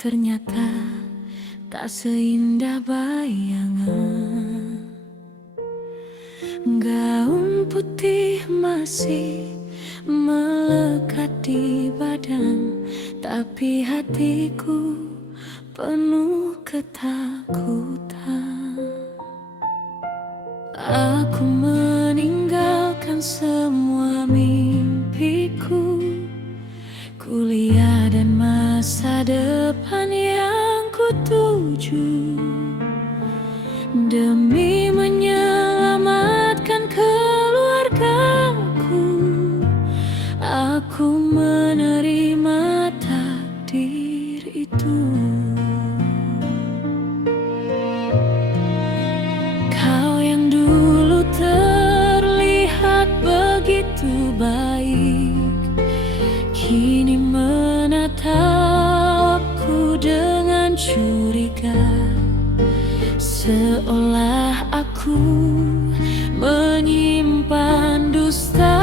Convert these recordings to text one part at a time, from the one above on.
ternyata tak seindah bayangan. Gaun putih masih melekat di badan, tapi hatiku penuh ketakutan. Aku meninggalkan semua mimpiku, kuliah dan masa depan yang kutuju, demi menyelamatkan keluargaku. Aku menerima takdir itu. Kau yang dulu terlihat begitu baik, kini menatapku dengan curiga, seolah aku menyimpan dusta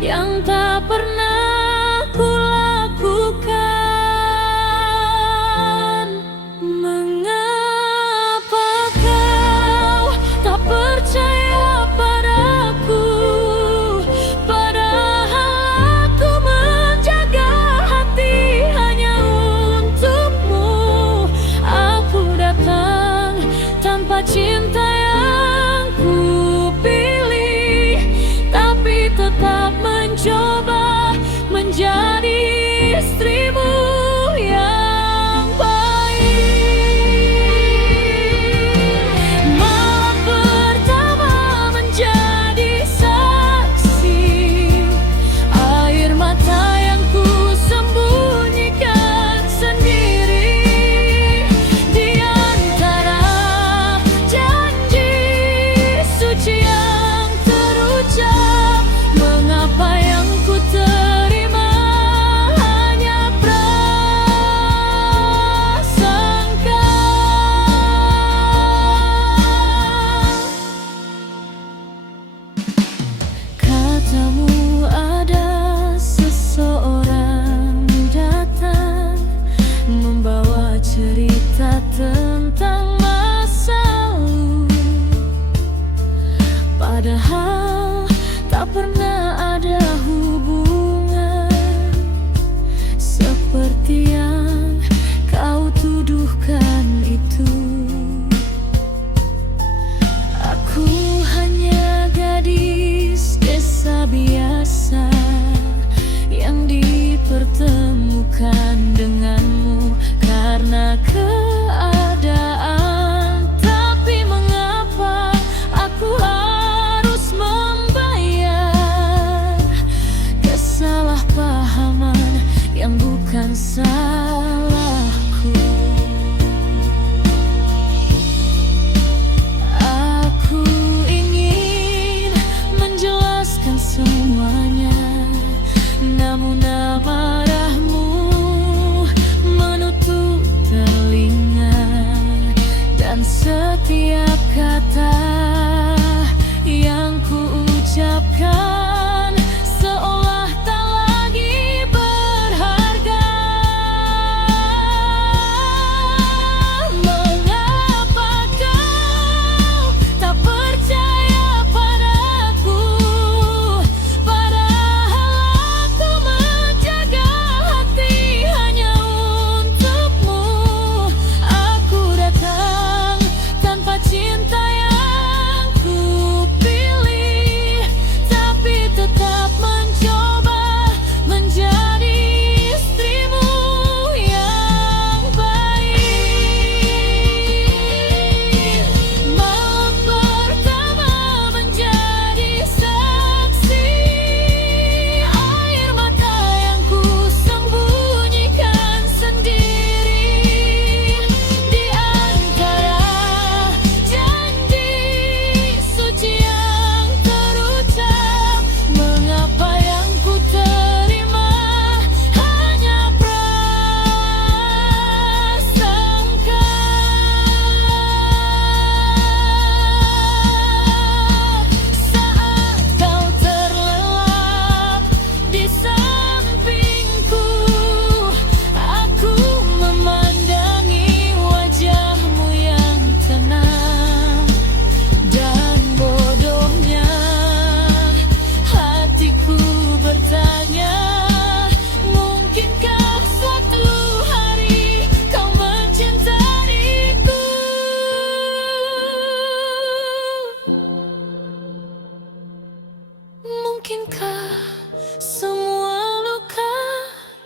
yang tak pernah kulakukan. Mengapa kau tak percaya padaku, padahal aku menjaga hati hanya untukmu. Aku datang tanpa cinta yang kupilih, tapi tetap mencoba menjadi istrimu yang baik. Malam pertama menjadi saksi, air mata yang ku sembunyikan sendiri di antara janji suci yang terucap. Mengapa yang ku terima hanya prasangka? Katamu ada seseorang datang membawa cerita tentang masa lalu, padahal tak pernah ada hubungan seperti yang kau tuduhkan itu. Aku hanya gadis desa biasa yang dipertemukan denganmu karena keadaan. Tapi mengapa aku harus membayar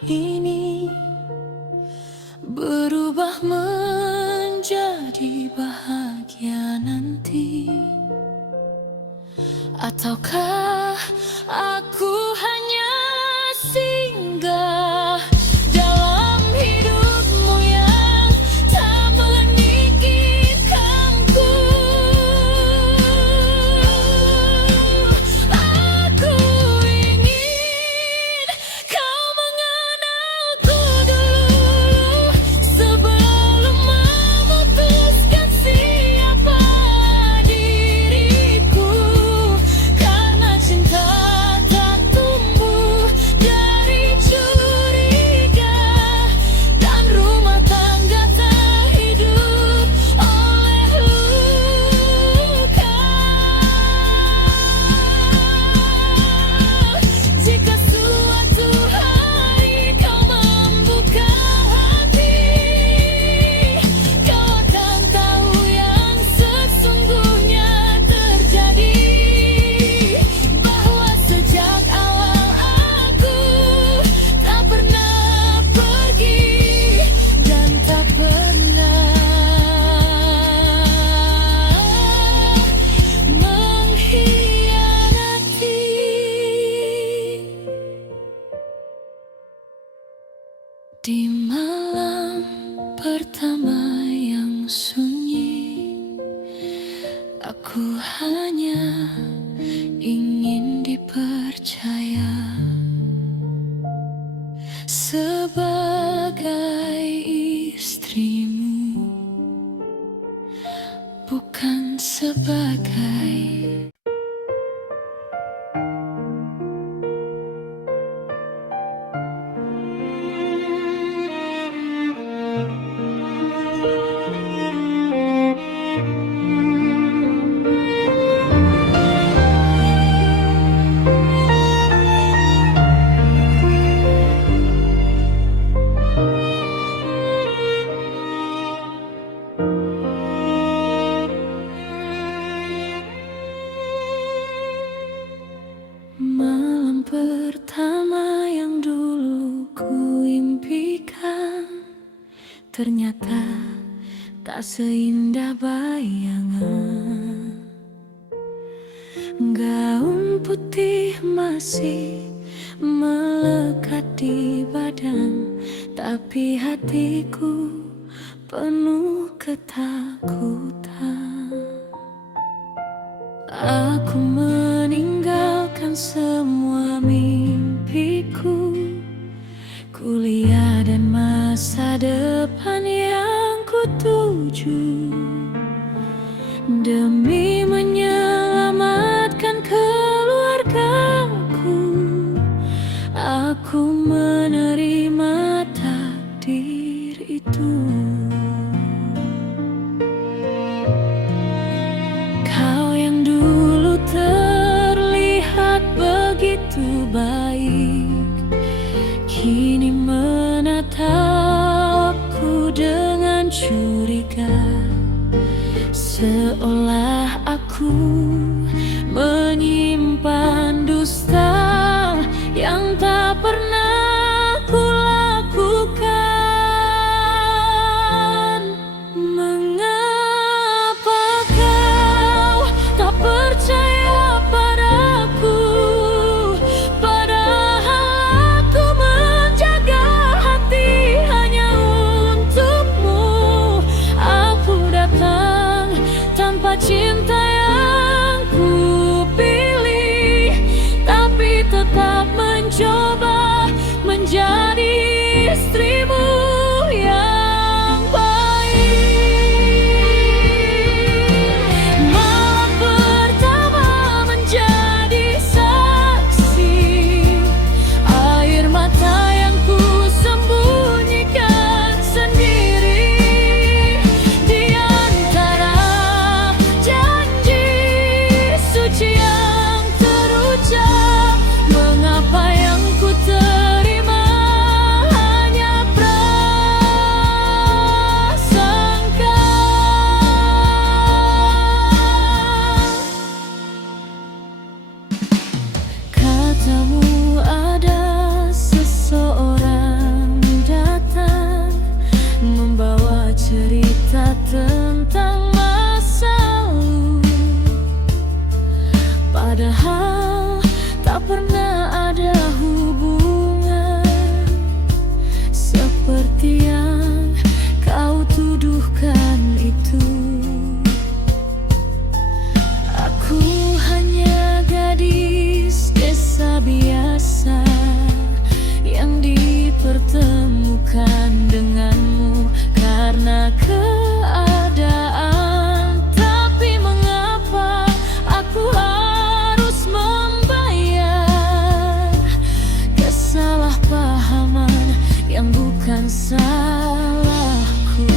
ini berubah menjadi bahagia nanti? Ataukah aku hanya singgah dalam hidupmu yang tak meninggikanku? Aku ingin kau mengenalku dulu sebelum memutuskan siapa diriku. Karena cinta tak tumbuh dari curiga, dan rumah tangga tak hidup oleh luka. Jika suatu hari kau membuka hati, kau akan tahu yang sesungguhnya terjadi. Bahwa sejak awal aku tak pernah pergi dan tak pernah mengkhianati. Di malam pertama yang sunyi, aku hanya ingin dipercaya sebagai istrimu, bukan sebagai malam pertama yang dulu ku impikan. Ternyata tak seindah bayangan. Gaun putih masih melekat di badan, tapi hatiku penuh ketakutan. Aku meninggalkan semua mimpiku, kuliah dan masa depan yang kutuju, demi menyelamatkan keluargaku. Aku menerima takdir itu. Kau yang dulu terlihat begitu baik, kini menatapku dengan curiga, seolah aku menyimpan dusta yang tak pernah kulakukan. Mengapa kau tak percaya padaku, padahal aku menjaga hati hanya untukmu. Aku datang tanpa cinta yang Padahal tak pernah ada hubungan seperti yang kau tuduhkan itu. Aku hanya gadis desa biasa yang dipertemukan denganmu karena keadaan. Tapi mengapa aku harus membayar kesalahpahaman yang bukan salahku?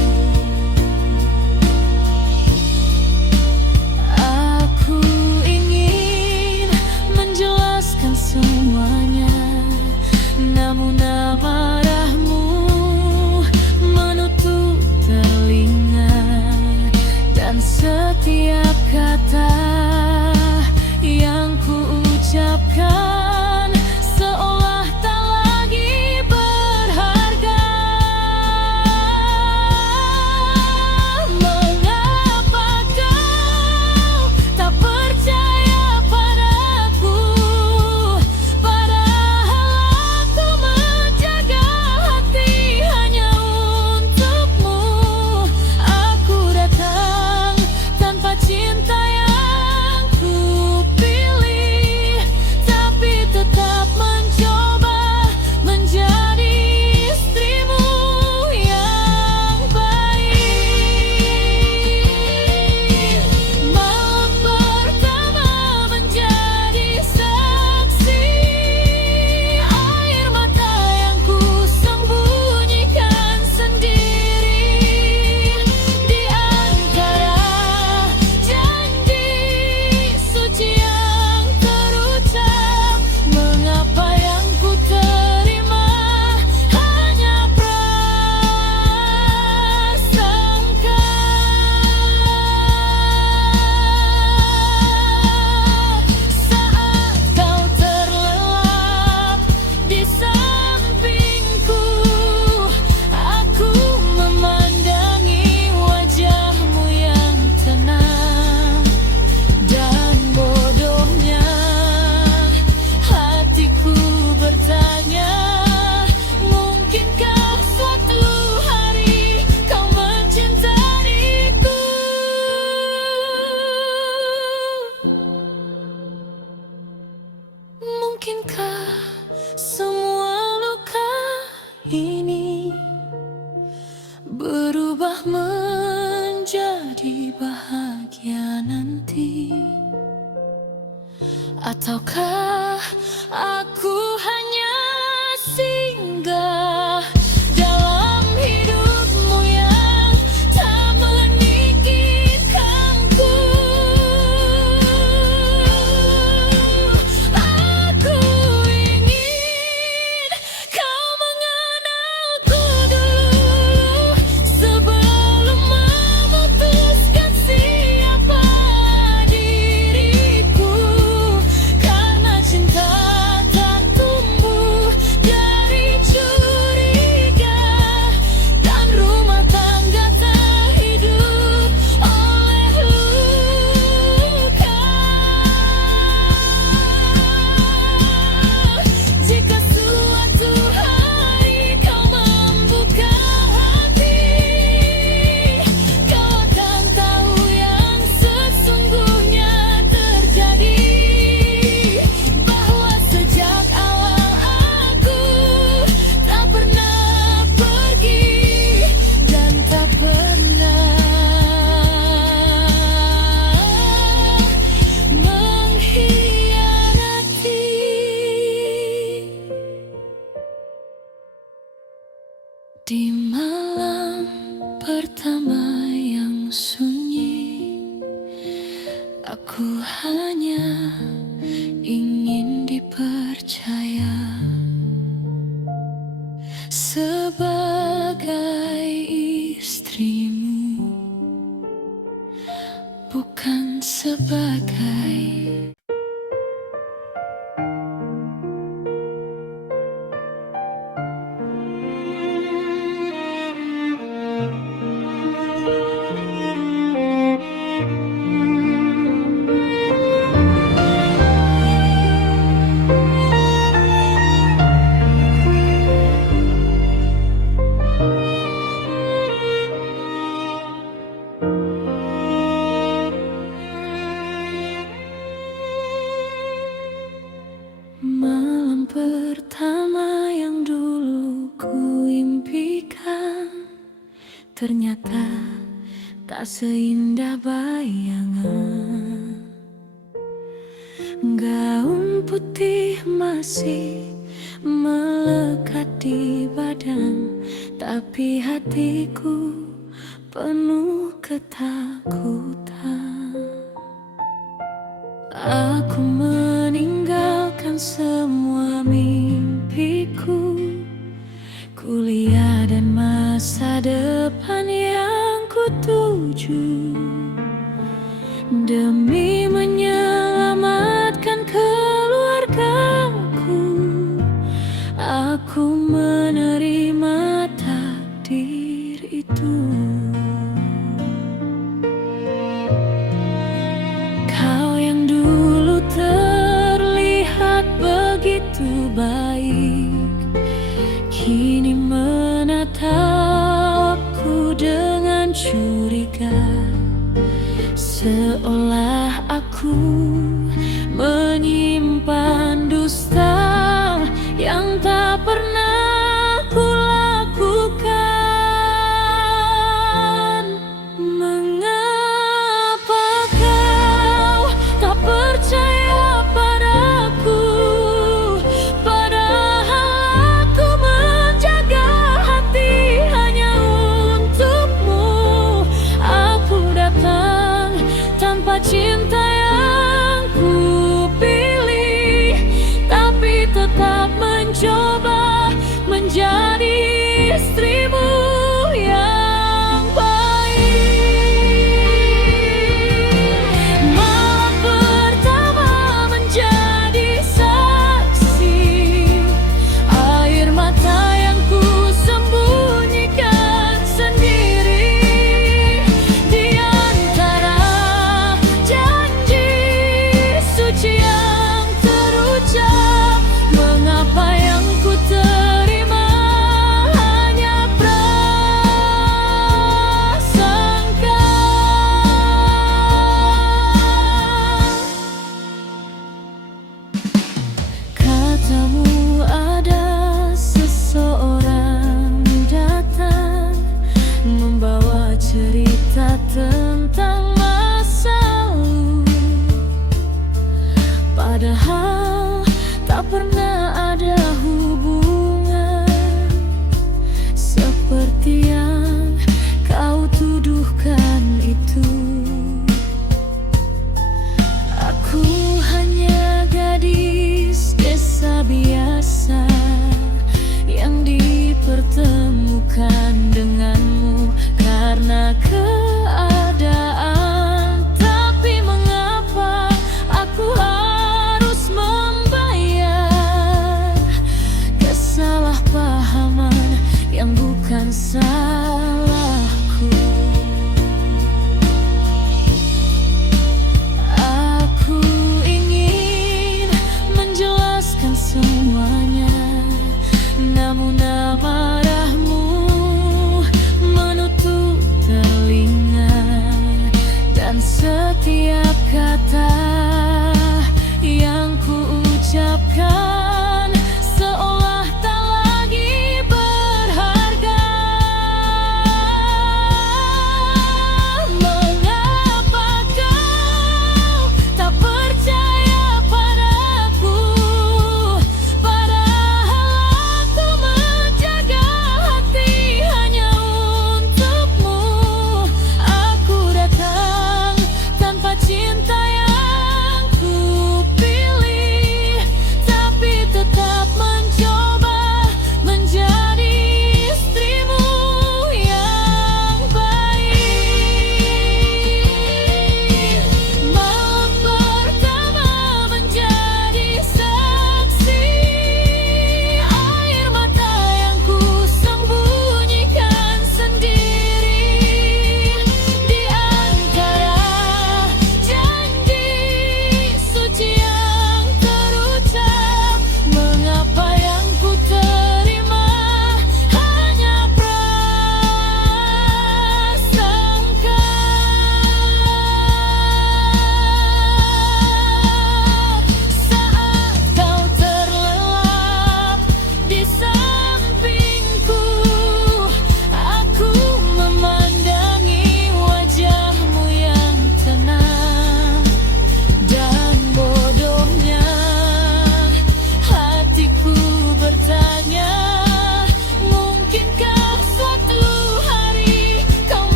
Aku ingin menjelaskan semuanya, namun amarahmu menutup telinga, dan setiap kata yang kuucapkan seolah tak lagi berharga. Mengapa kau tak percaya padaku? Padahal aku menjaga hati hanya untukmu. Aku datang tanpa cinta yang kupilih, tapi tetap mencoba menjadi istrimu yang baik. Malam pertama menjadi saksi air mata yang kusembunyikan sendiri di antara janji suci yang terucap. Mengapa yang ku terima hanya prasangka? Saat kau terlelap di sampingku, aku memandangi wajahmu yang tenang, dan bodohnya hatiku bertanya, mungkinkah suatu hari kau mencintaiku? Mungkinkah semua luka ini berubah menjadi bahagia nanti? Ataukah aku hanya singgah dalam hidupmu yang tak menginginkanku? Aku ingin kau mengenalku dulu sebelum memutuskan siapa diriku. Karena cinta tak tumbuh dari curiga, dan rumah tangga tak hidup oleh luka. Jika suatu hari kau membuka hati, kau akan tahu yang sesungguhnya terjadi. Bahwa sejak awal aku tak pernah pergi dan tak pernah mengkhianati. Di malam pertama yang sunyi, aku hanya ingin dipercaya sebagai istrimu, bukan sebagai ternyata tak seindah bayangan. Gaun putih masih melekat di badan, tapi hatiku penuh ketakutan. Aku meninggalkan semua mimpiku, kuliah dan masa depan yang kutuju, demi menyelamatkan keluargaku. Aku menerima takdir itu. Kau yang dulu terlihat begitu baik, kini menatapku dengan curiga, seolah aku menyimpan dusta yang tak pernah kulakukan. Mengapa kau tak percaya padaku, padahal aku menjaga hati hanya untukmu. Aku datang tanpa cinta yang kupilih, tapi tetap mencoba menjadi istrimu yang baik. Malam pertama menjadi saksi, air mata yang ku sembunyikan sendiri di antara janji suci yang terucap. Mengapa yang ku terima hanya prasangka? Katamu ada seseorang datang membawa cerita tentang masa lalu, padahal tak pernah ada hubungan seperti yang kau tuduhkan itu. Aku hanya gadis desa biasa yang dipertemukan denganmu karena keadaan. Tapi mengapa aku harus membayar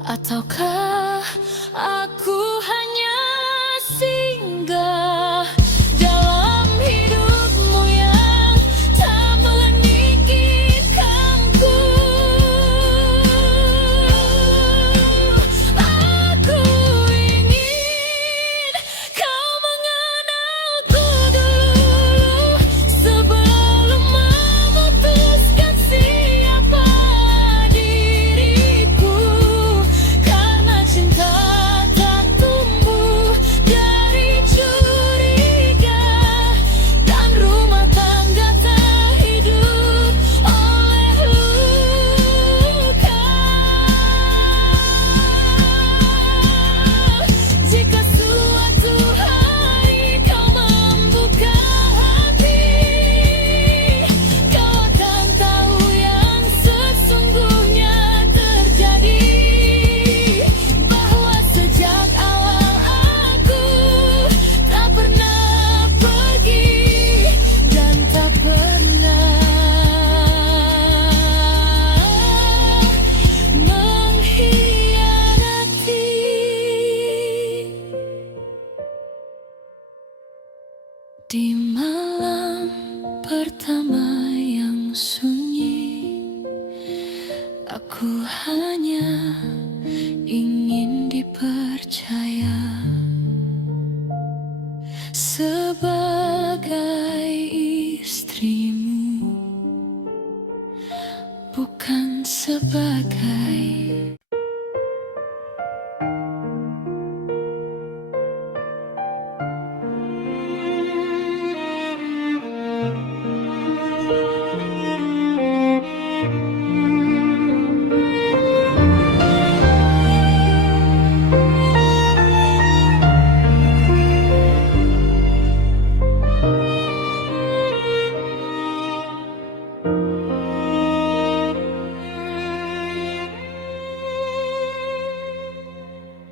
Ataukah aku hanya singgah dalam hidupmu yang tak meninggikanku? Aku ingin kau mengenalku dulu sebelum memutuskan siapa diriku. Karena cinta tak tumbuh dari curiga, dan rumah tangga tak hidup oleh luka. Jika suatu hari kau membuka hati, kau akan tahu yang sesungguhnya terjadi. Bahwa sejak awal aku tak pernah pergi dan tak pernah mengkhianati. Di malam pertama yang sunyi, aku hanya ingin dipercaya sebagai istrimu, bukan sebagai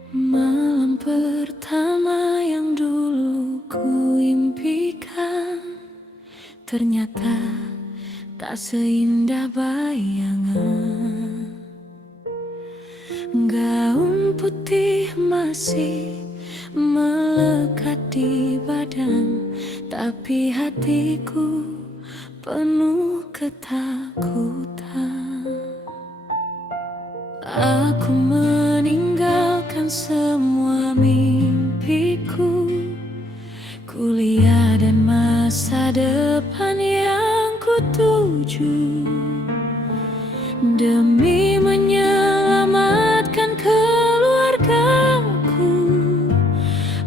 malam pertama yang dulu ku impikan. Ternyata tak seindah bayangan. Gaun putih masih melekat di badan, tapi hatiku penuh ketakutan. Aku meninggalkan semua mimpiku, kuliah dan masa depan yang kutuju, demi menyelamatkan keluargaku.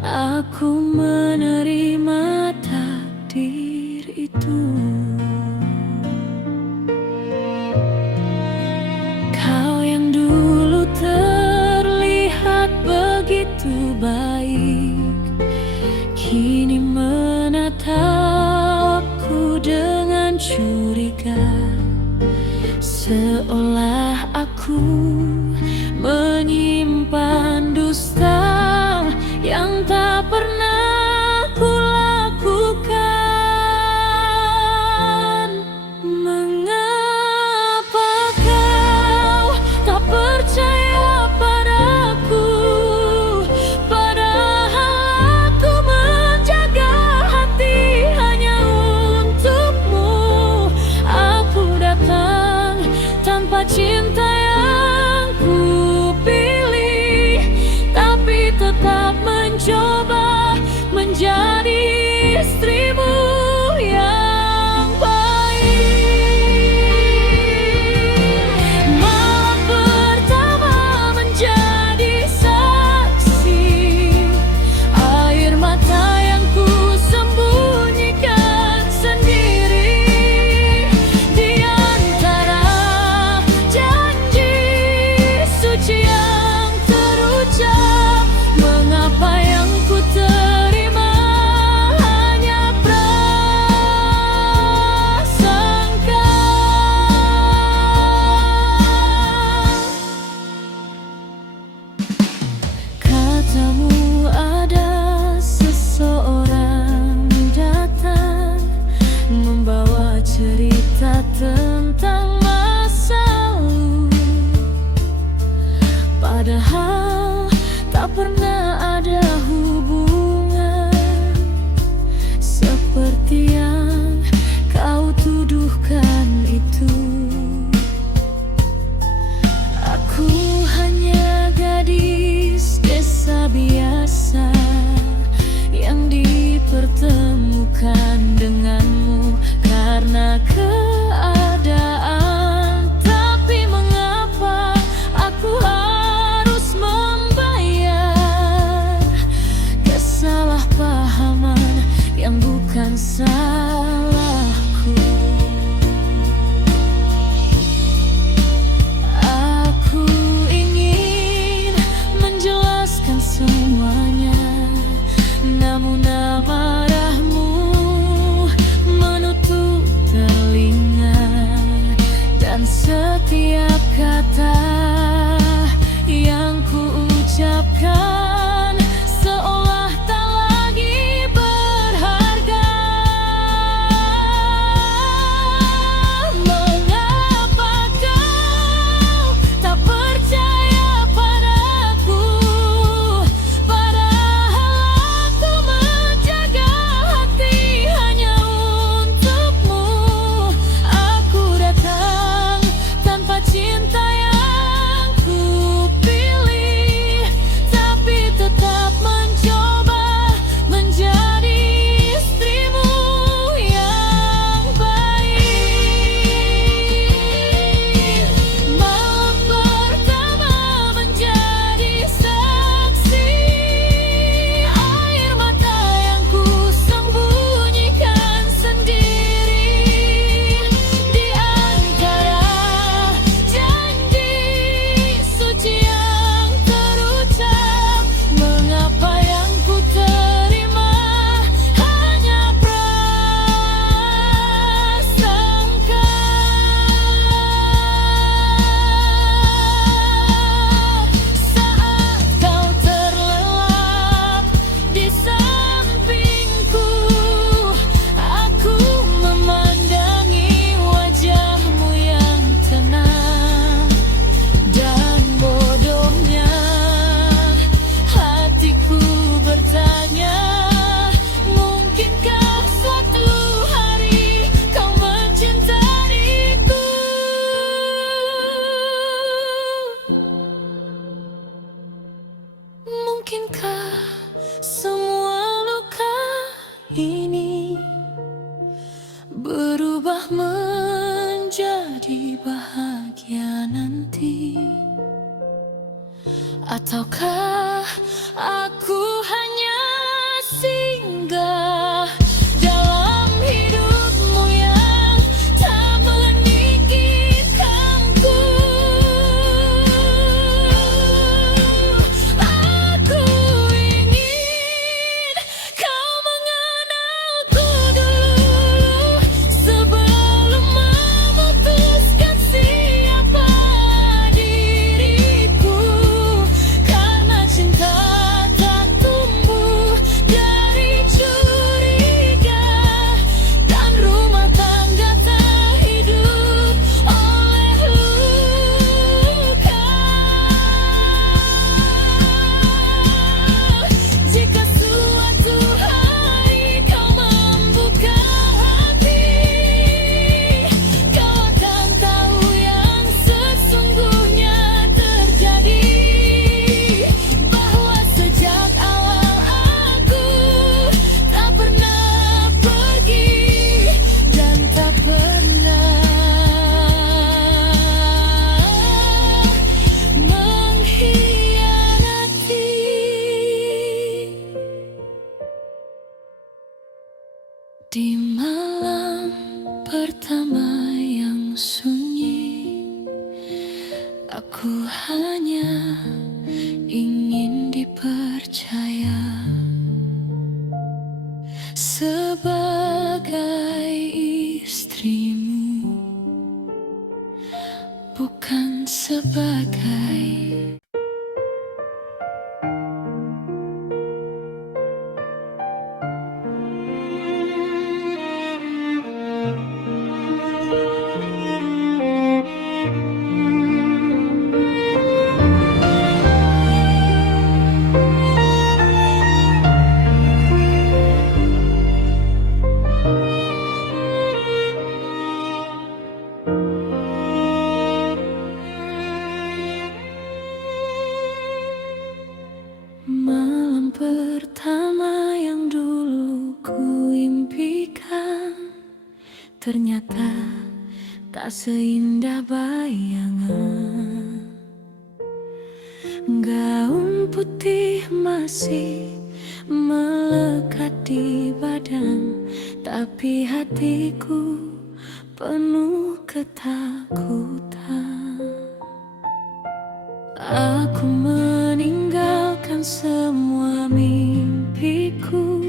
Aku menerima takdir itu. Kau yang dulu terlihat begitu baik, kini menatapku dengan curiga, seolah aku menyimpan dusta yang tak pernah kulakukan. Mengapa kau tak percaya padaku, padahal aku menjaga hati hanya untukmu. Aku datang tanpa cinta yang Padahal tak pernah ada hubungan seperti yang kau tuduhkan itu. Aku hanya gadis desa biasa yang dipertemukan denganmu karena keadaan. Tapi mengapa aku harus membayar kesalahpahaman yang bukan salahku? Aku ingin menjelaskan semuanya, namun amarahmu menutup telinga, dan setiap kata yang kuucapkan seolah tak lagi berharga. Mengapa kau tak percaya padaku? Padahal aku menjaga hati hanya untukmu. Aku datang tanpa cinta yang kupilih, tapi tetap mencoba menjadi istrimu yang baik. Malam pertama menjadi saksi air mata yang kusembunyikan sendiri di antara janji suci yang terucap. Mengapa yang ku terima hanya prasangka? Saat kau terlelap di sampingku, aku memandangi wajahmu yang tenang, dan bodohnya hatiku bertanya, mungkinkah suatu hari kau mencintaiku? Mungkinkah semua luka ini berubah menjadi bahagia nanti? Ataukah aku hanya singgah dalam hidupmu yang tak meninggikanku? Aku ingin kau mengenalku dulu sebelum memutuskan siapa diriku. Karena cinta tak tumbuh dari curiga, dan rumah tangga tak hidup oleh luka. Jika suatu hari kau membuka hati, kau akan tahu yang sesungguhnya terjadi. Bahwa sejak awal aku tak pernah pergi dan tak pernah mengkhianati. Di malam pertama yang sunyi, aku hanya ingin dipercaya sebagai istrimu, bukan sebagai ternyata tak seindah bayangan. Gaun putih masih melekat di badan, tapi hatiku penuh ketakutan. Aku meninggalkan semua mimpiku,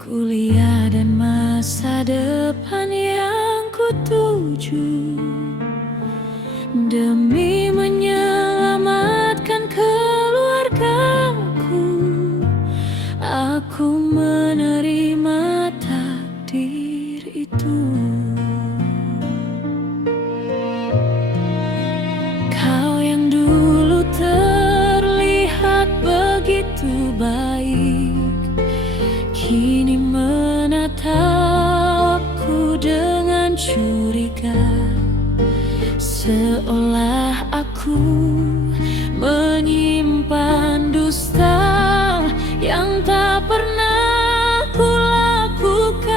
kuliah dan masa depan yang kutuju, demi menyelamatkan keluargaku. Aku menerima takdir itu. Kau yang dulu terlihat begitu baik, kini menatapku dengan curiga, seolah aku menyimpan dusta yang tak pernah kulakukan.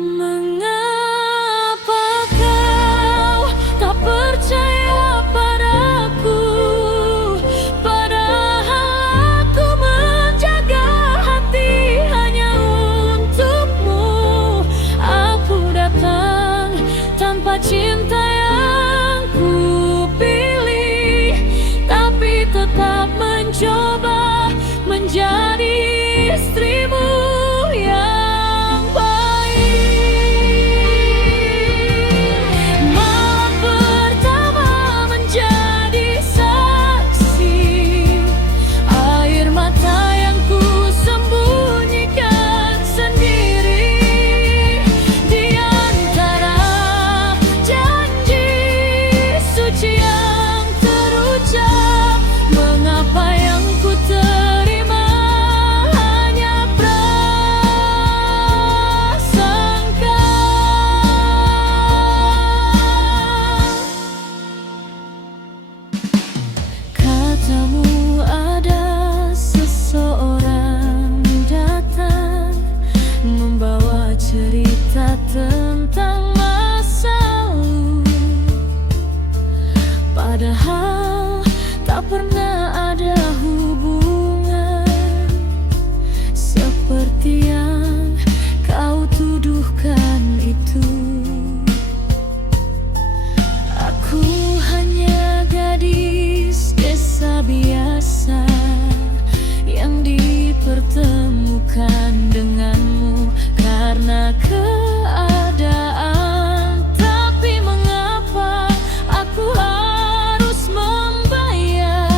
Mengapa kau tak percaya padaku, padahal aku menjaga hati hanya untukmu. Aku datang tanpa cinta yang kupilih, tapi tetap mencoba menjadi istrimu yang baik. Malam pertama menjadi saksi, air mata yang ku sembunyikan sendiri di antara janji suci yang terucap. Mengapa yang ku terima hanya prasangka? Katamu ada seseorang datang membawa cerita tentang masa lalu, padahal tak pernah ada hubungan seperti yang kau tuduhkan itu. Aku hanya gadis desa biasa yang dipertemukan denganmu karena keadaan. Tapi mengapa aku harus membayar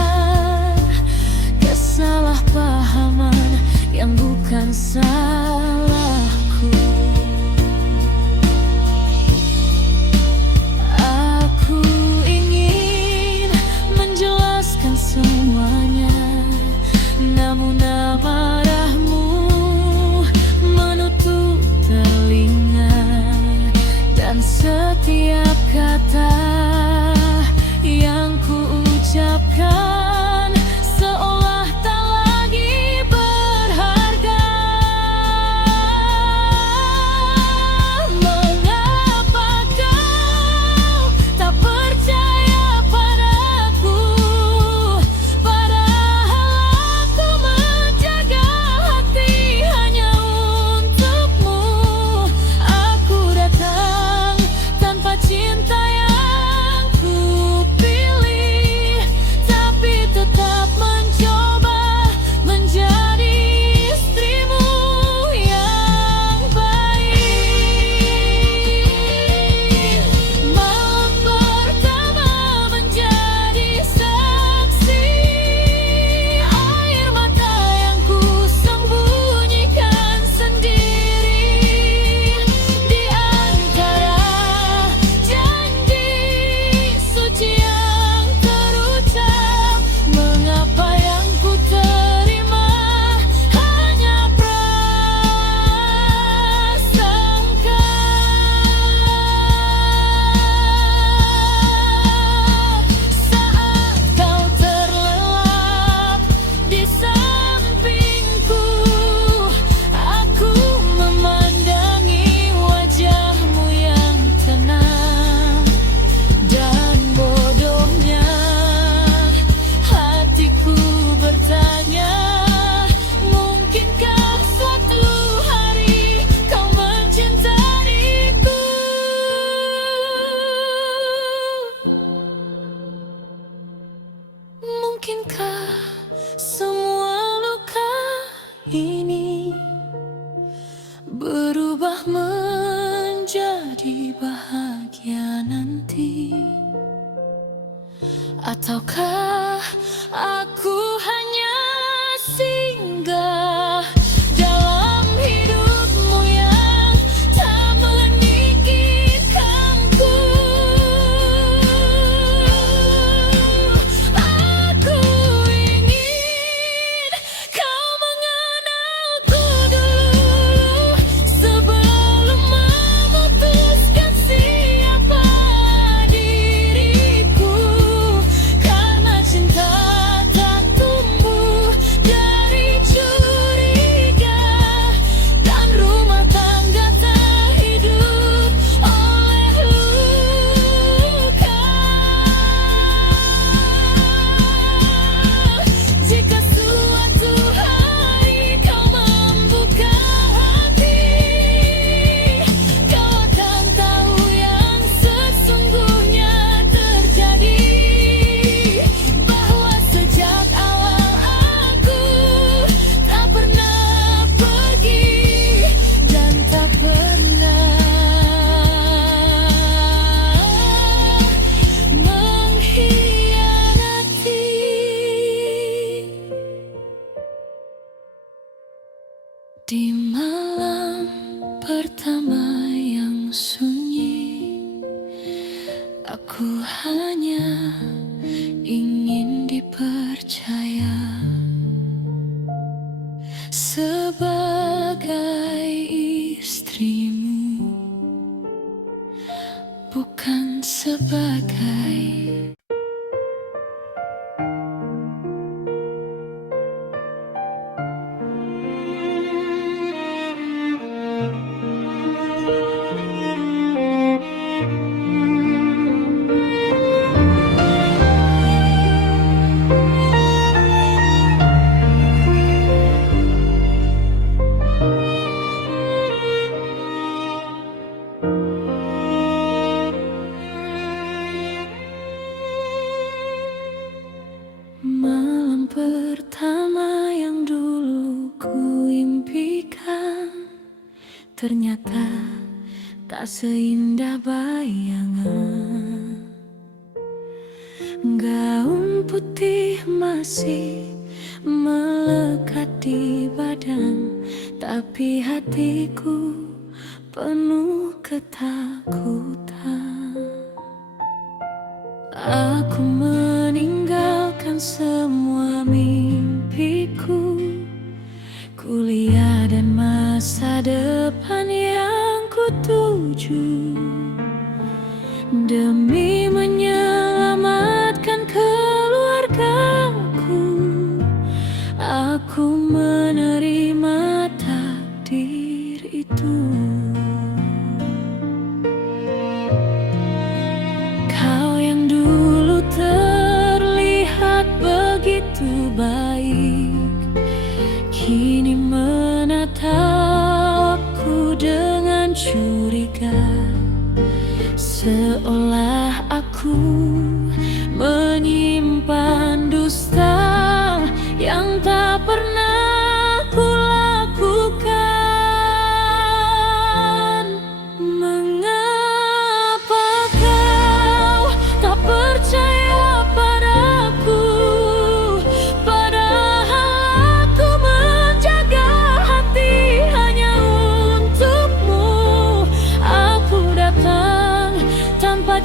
Ataukah aku hanya singgah dalam hidupmu yang tak menginginkanku? Aku ingin kau mengenalku dulu sebelum memutuskan siapa diriku. Karena cinta tak tumbuh dari curiga, dan rumah tangga tak hidup oleh luka. Jika suatu hari kau membuka hati, kau akan tahu yang sesungguhnya terjadi. Bahwa sejak awal aku tak pernah pergi dan tak pernah mengkhianati. Di malam pertama yang sunyi, aku hanya ingin dipercaya sebagai istrimu, bukan sebagai malam pertama yang dulu ku impikan. Ternyata tak seindah bayangan. Gaun putih masih melekat di badan, tapi hatiku penuh ketakutan. Aku meninggalkan semua mimpiku, kuliah dan masa depan yang kutuju, demi menyelamatkan keluargaku. Aku menerima takdir itu. Kau yang dulu terlihat begitu baik, kini menatapku dengan curiga, seolah aku menyimpan dusta yang tak pernah kulakukan. Mengapa kau tak percaya padaku, padahal aku menjaga hati hanya untukmu. Aku datang tanpa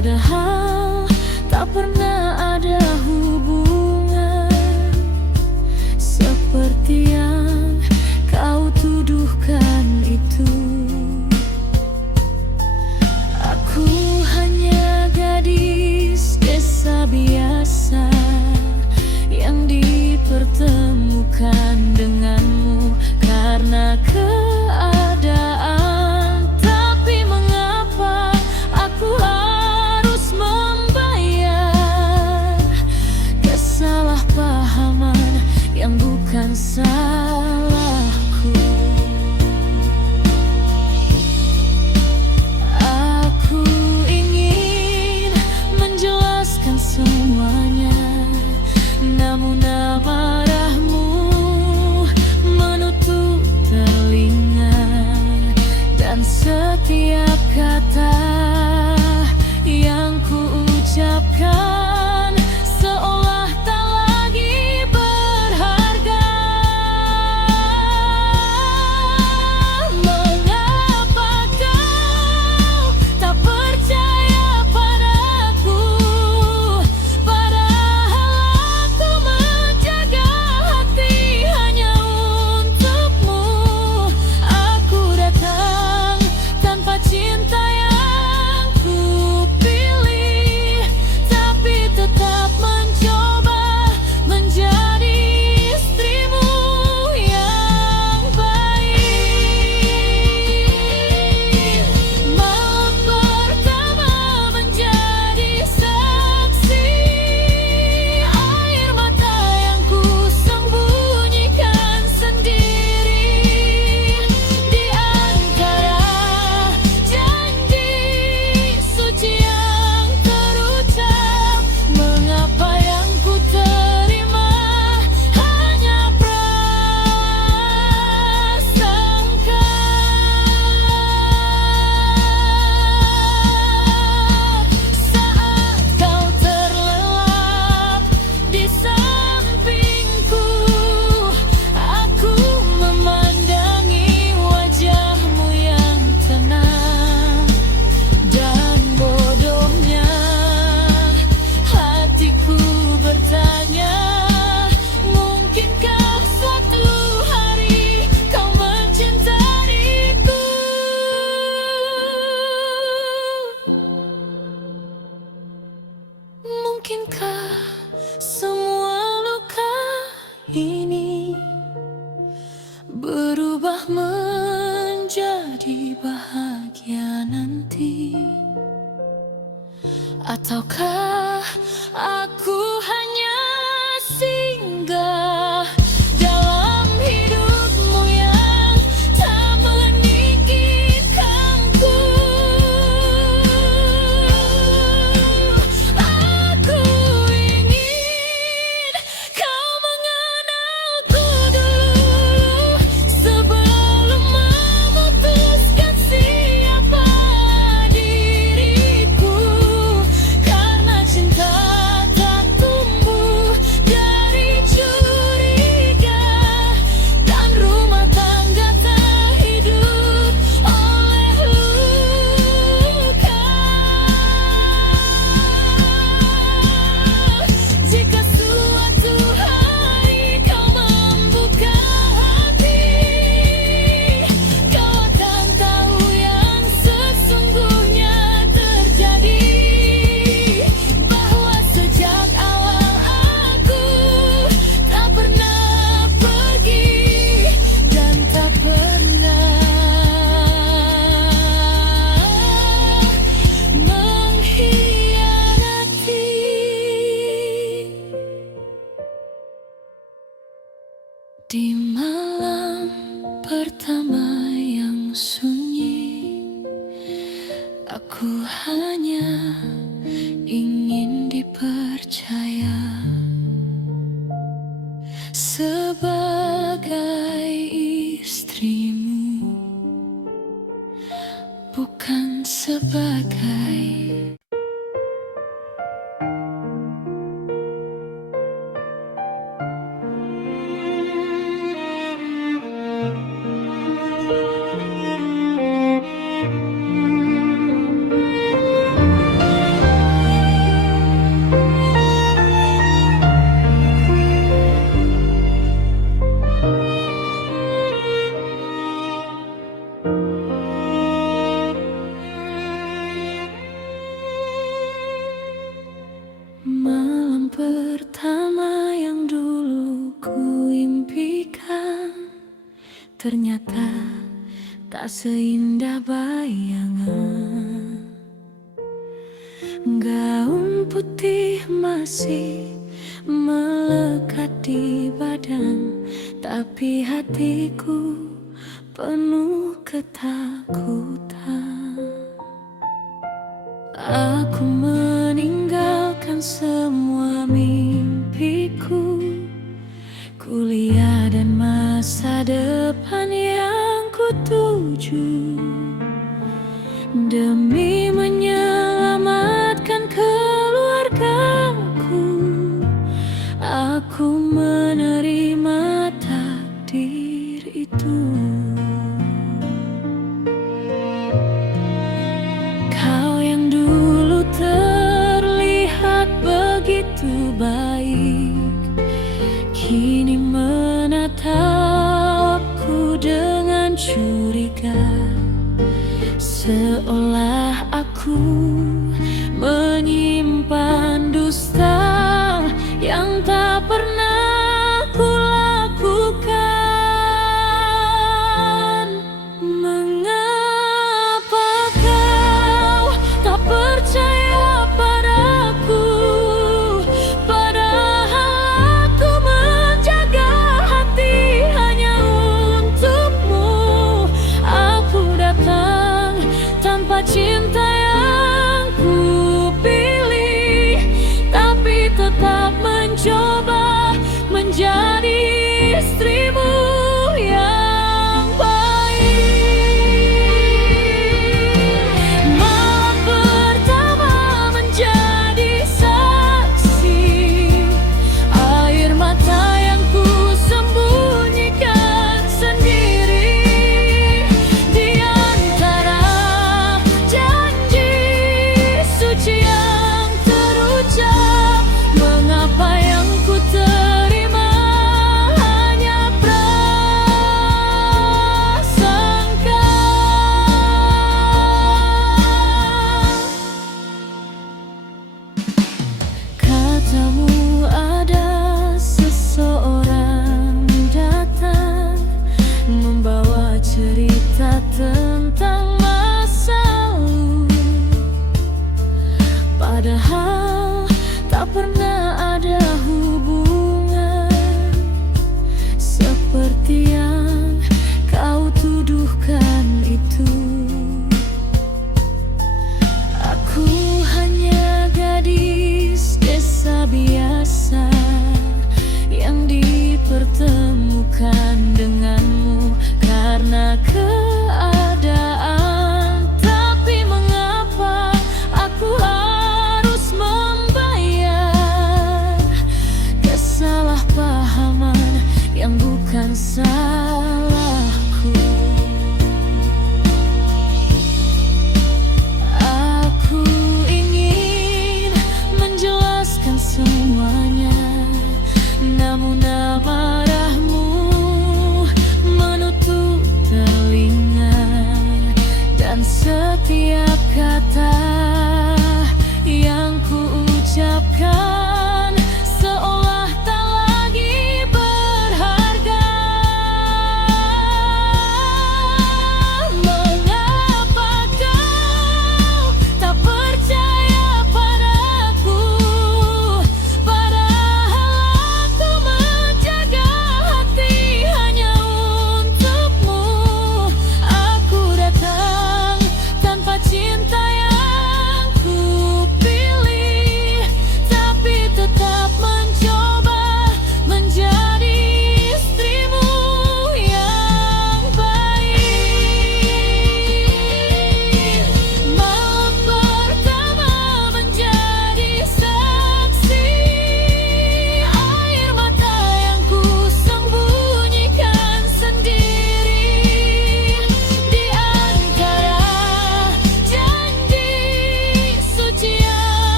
Padahal tak pernah ada hubungan seperti yang kau tuduhkan itu. Aku hanya gadis desa biasa yang dipertemukan denganmu karena keadaan. Tapi mengapa aku harus membayar kesalahpahaman yang bukan salahku? Aku ingin menjelaskan semuanya, namun amarahmu menutup telinga, dan setiap kata yang kuucapkan seolah tak lagi berharga. Mengapa kau tak percaya padaku? Padahal aku menjaga hati hanya untukmu. Aku datang tanpa cinta yang kupilih, tapi tetap mencoba menjadi istrimu yang baik. Malam pertama menjadi saksi air mata yang kusembunyikan sendiri di antara janji suci yang terucap. Mengapa yang ku terima hanya prasangka? Saat kau terlelap di sampingku, aku memandangi wajahmu yang tenang, dan bodohnya hatiku bertanya, mungkinkah suatu hari kau mencintaiku? Mungkinkah semua luka ini berubah menjadi bahagia nanti? Ataukah aku hanya singgah dalam hidupmu yang tak menginginkanku? Aku ingin kau mengenalku dulu sebelum memutuskan siapa diriku. Karena cinta tak tumbuh dari curiga, dan rumah tangga tak hidup oleh luka. Jika suatu hari kau membuka hati, kau akan tahu yang sesungguhnya terjadi. Bahwa sejak awal aku tak pernah pergi dan tak pernah mengkhianati. Di malam pertama yang sunyi, aku hanya ingin dipercaya sebagai istrimu, bukan sebagai ternyata tak seindah bayangan. Gaun putih masih melekat di badan, tapi hatiku penuh ketakutan. Aku meninggalkan semua mimpiku, kuliah dan masa depan yang kutuju, demi menyelamatkan keluargaku. Aku menerima takdir itu. Kau yang dulu terlihat begitu baik, kini menatapku dengan curiga, seolah aku menyimpan dusta yang tak pernah kulakukan. Mengapa kau tak percaya padaku, padahal aku menjaga hati hanya untukmu. Aku datang tanpa cinta yang kupilih, tapi tetap mencoba menjadi istrimu yang baik. Malam pertama menjadi saksi, air mata yang ku sembunyikan sendiri di antara janji suci yang terucap. Mengapa yang ku terima hanya prasangka? Katamu ada seseorang datang membawa cerita tentang masa lalu, padahal tak pernah ada hubungan seperti yang kau tuduhkan itu. Aku hanya gadis desa biasa yang dipertemukan denganmu karena keadaan. Tapi mengapa aku harus membayar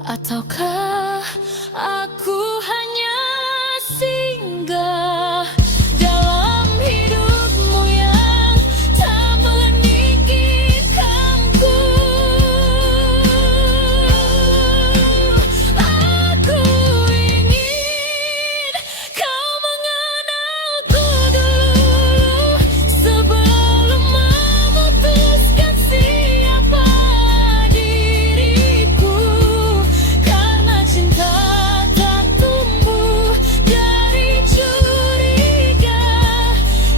Ataukah aku hanya singgah dalam hidupmu yang tak meninggikanku? Aku ingin kau mengenalku dulu sebelum memutuskan siapa diriku. Karena cinta tak tumbuh dari curiga,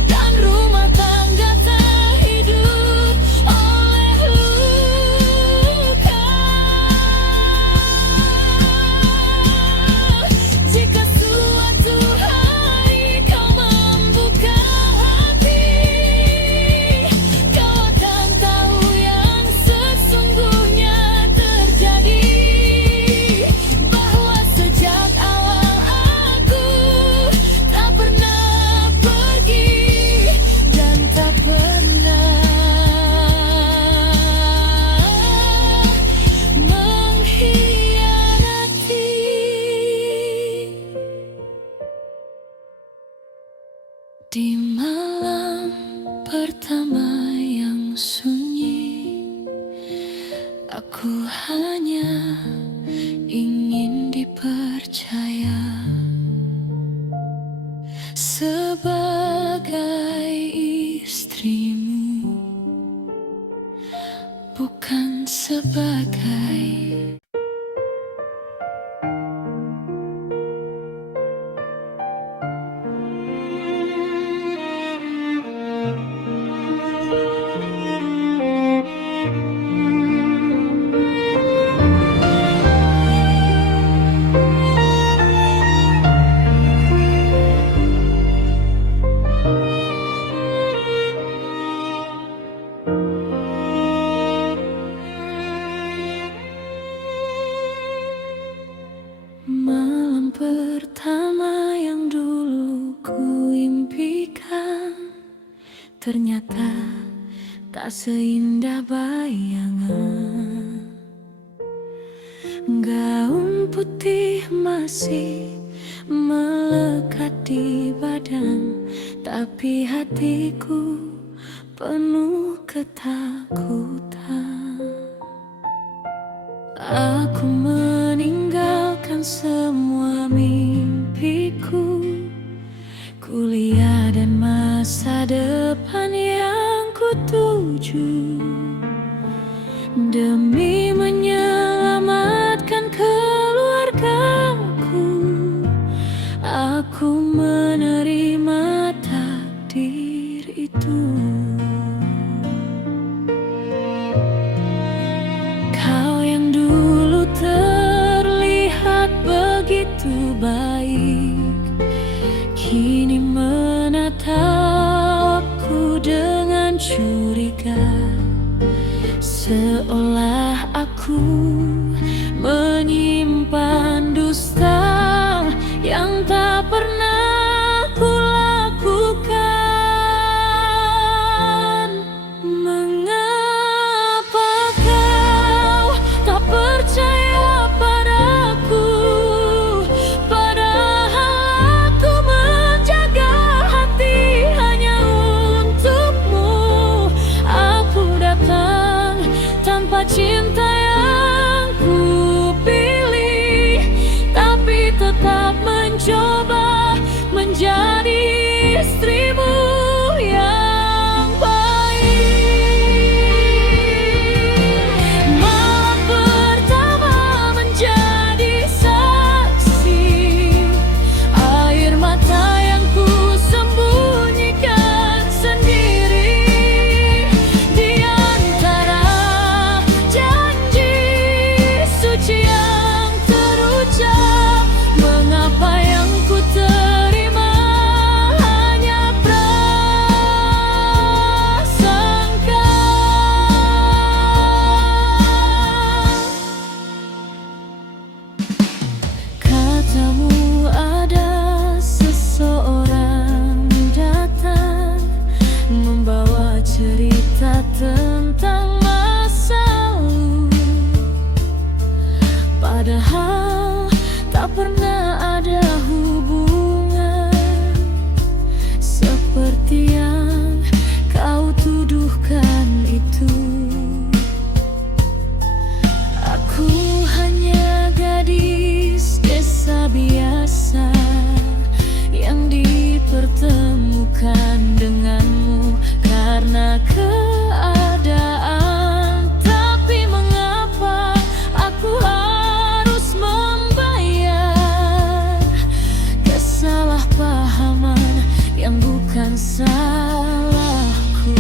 dan rumah tangga tak hidup oleh luka. Jika suatu hari kau membuka hati, kau akan tahu yang sesungguhnya terjadi. Bahwa sejak awal aku tak pernah pergi dan tak pernah mengkhianati. Di malam pertama yang sunyi, aku hanya ingin dipercaya sebagai istrimu, bukan sebagai malam pertama yang dulu ku impikan. Ternyata tak seindah bayangan. Gaun putih masih melekat di badan, tapi hatiku penuh ketakutan. Aku meninggalkan semua mimpiku, kuliah dan masa depan yang kutuju, demi menyelamatkan keluargaku. Aku menerima takdir itu. Kau yang dulu terlihat begitu baik, kini menatapku dengan curiga, seolah aku menyimpan dusta yang tak pernah kulakukan. Mengapa kau tak percaya padaku, padahal aku menjaga hati hanya untukmu. Aku datang tanpa cinta yang Padahal tak pernah ada hubungan seperti yang kau tuduhkan itu. Aku hanya gadis desa biasa yang dipertemukan denganmu karena keadaan. Tapi mengapa aku harus membayar kesalahpahaman yang bukan salahku?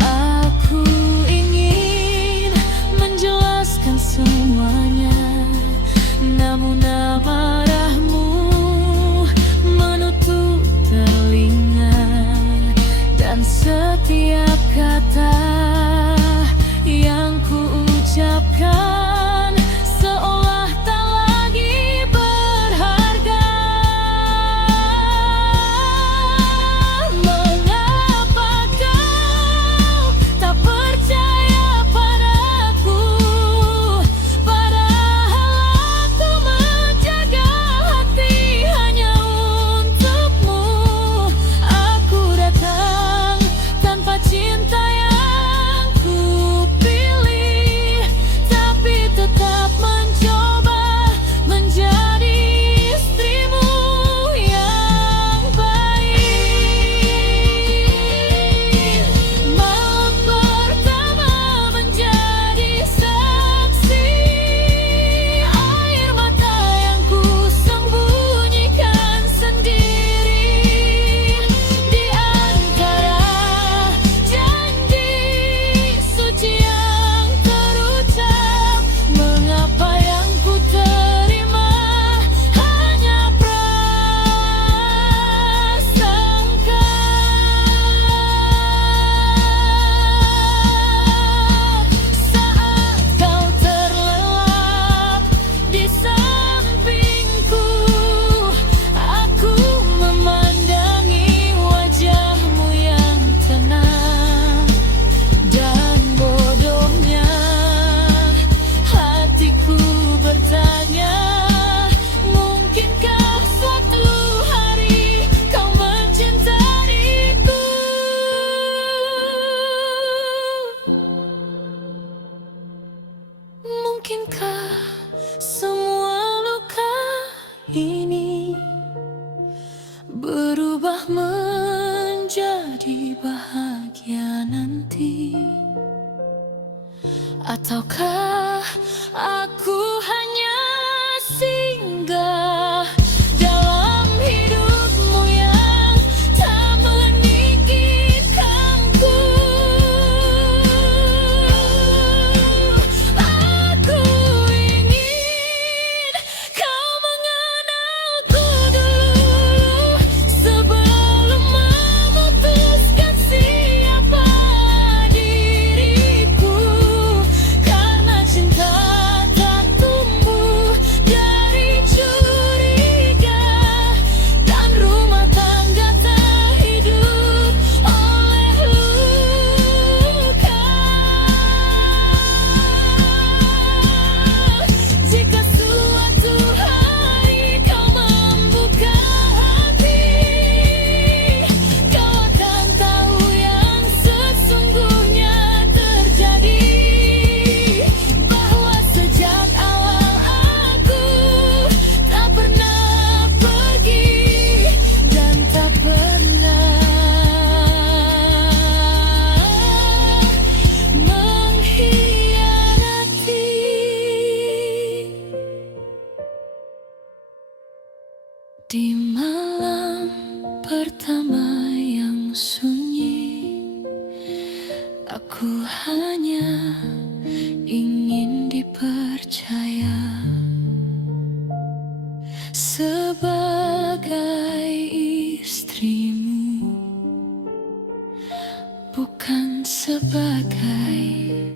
Aku ingin menjelaskan semuanya, namun amarahmu menutup telinga, dan setiap kata yang kuucapkan seolah tak lagi berharga. Mengapa kau tak percaya padaku? Padahal aku menjaga hati hanya untukmu. Aku datang tanpa cinta yang kupilih, tapi tetap mencoba menjadi istrimu yang baik. Malam pertama menjadi saksi air mata yang kusembunyikan sendiri di antara janji suci yang terucap. Mengapa yang ku terima hanya prasangka? Saat kau terlelap di sampingku, aku memandangi wajahmu yang tenang, dan bodohnya hatiku bertanya, mungkinkah suatu hari kau mencintaiku? Mungkinkah semua luka ini berubah menjadi bahagia nanti? Ataukah aku hanya singgah dalam hidupmu yang tak menginginkanku? Aku ingin kau mengenalku dulu sebelum memutuskan siapa diriku. Karena cinta tak tumbuh dari curiga, dan rumah tangga tak hidup oleh luka. Jika suatu hari kau membuka hati, kau akan tahu yang sesungguhnya terjadi. Bahwa sejak awal aku tak pernah pergi dan tak pernah mengkhianati. Di malam pertama yang sunyi, aku hanya ingin dipercaya sebagai istrimu, bukan sebagai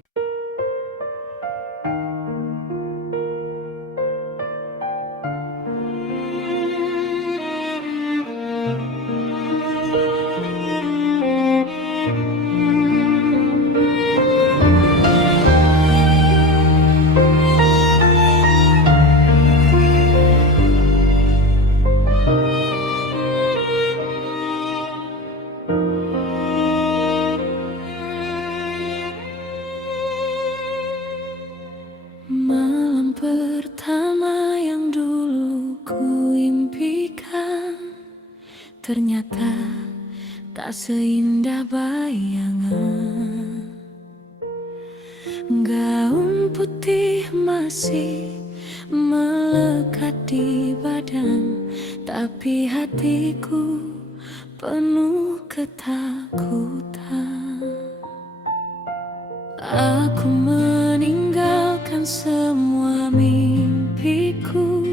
ternyata tak seindah bayangan. Gaun putih masih melekat di badan, tapi hatiku penuh ketakutan. Aku meninggalkan semua mimpiku,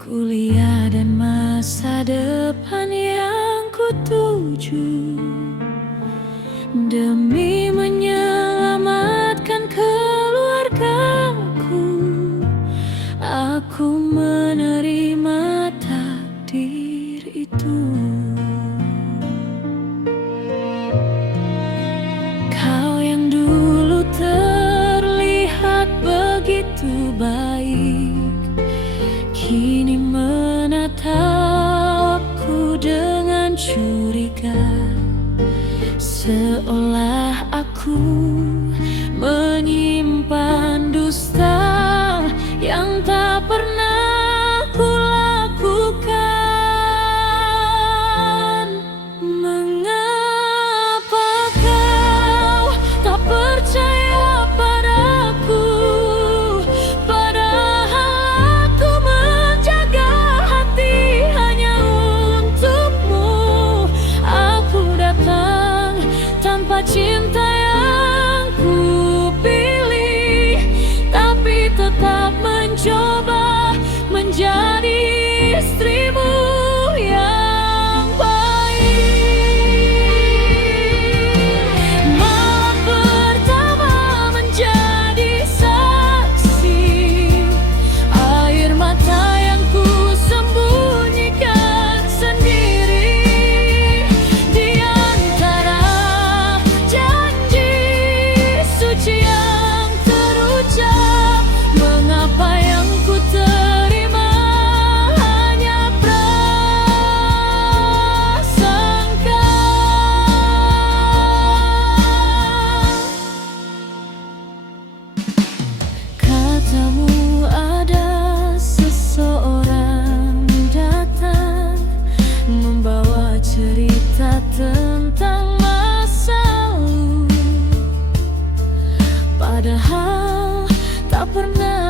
kuliah dan masa depan yang kutuju, demi menyelamatkan keluargaku. Aku menerima takdir itu. Kau yang dulu terlihat begitu baik, kini menatapku dengan curiga, seolah aku menyimpan dusta yang tak pernah kulakukan. Mengapa kau tak percaya padaku, padahal aku menjaga hati hanya untukmu. Aku datang tanpa cinta yang kupilih, tapi tetap mencoba menjadi istrimu yang baik. Malam pertama menjadi saksi, air mata yang ku sembunyikan sendiri di antara janji suci yang terucap. Mengapa yang ku terima hanya prasangka? Katamu ada seseorang datang membawa cerita tentang masa lalu, padahal tak pernah